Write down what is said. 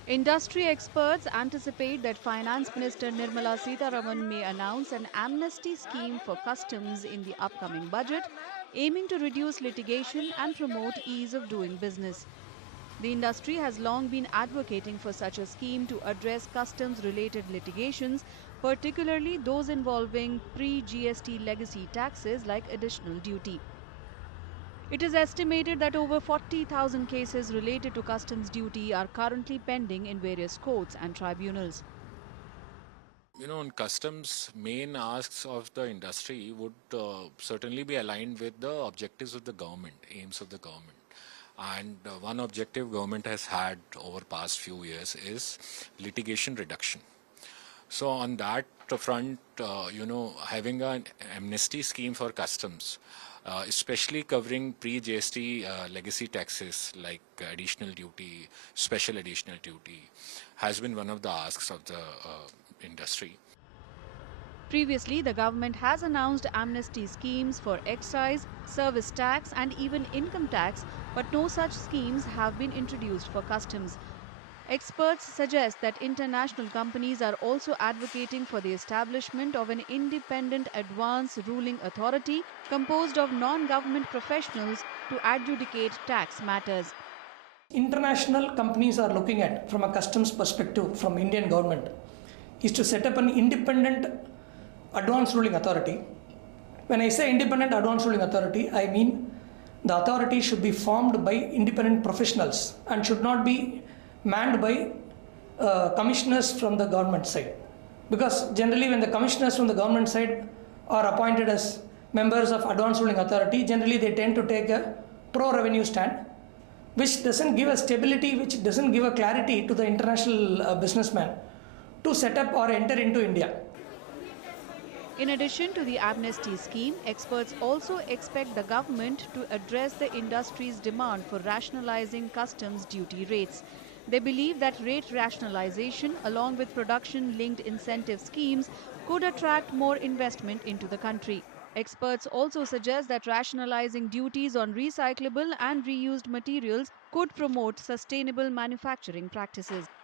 Industry experts anticipate that Finance Minister Nirmala Sitharaman may announce an amnesty scheme for customs in the upcoming budget, aiming to reduce litigation and promote ease of doing business. The industry has long been advocating for such a scheme to address customs-related litigations, particularly those involving pre-GST legacy taxes like additional duty. It is estimated that over 40,000 cases related to customs duty are currently pending in various courts and tribunals. On customs, main asks of the industry would certainly be aligned with the objectives of the government, aims of the government. And one objective government has had over past few years is litigation reduction. So on that front, having an amnesty scheme for customs, especially covering pre-GST legacy taxes like additional duty, special additional duty, has been one of the asks of the industry. Previously, the government has announced amnesty schemes for excise, service tax and even income tax, but no such schemes have been introduced for customs. Experts suggest that international companies are also advocating for the establishment of an independent advance ruling authority composed of non-government professionals to adjudicate tax matters. International companies are looking at, from a customs perspective from Indian government, is to set up an independent advance ruling authority. When I say independent advance ruling authority, I mean the authority should be formed by independent professionals and should not be manned by commissioners from the government side. Because generally when the commissioners from the government side are appointed as members of advance ruling authority, generally they tend to take a pro-revenue stand, which doesn't give a stability, which doesn't give a clarity to the international businessman to set up or enter into India. In addition to the amnesty scheme, experts also expect the government to address the industry's demand for rationalizing customs duty rates. They believe that rate rationalization, along with production-linked incentive schemes, could attract more investment into the country. Experts also suggest that rationalizing duties on recyclable and reused materials could promote sustainable manufacturing practices.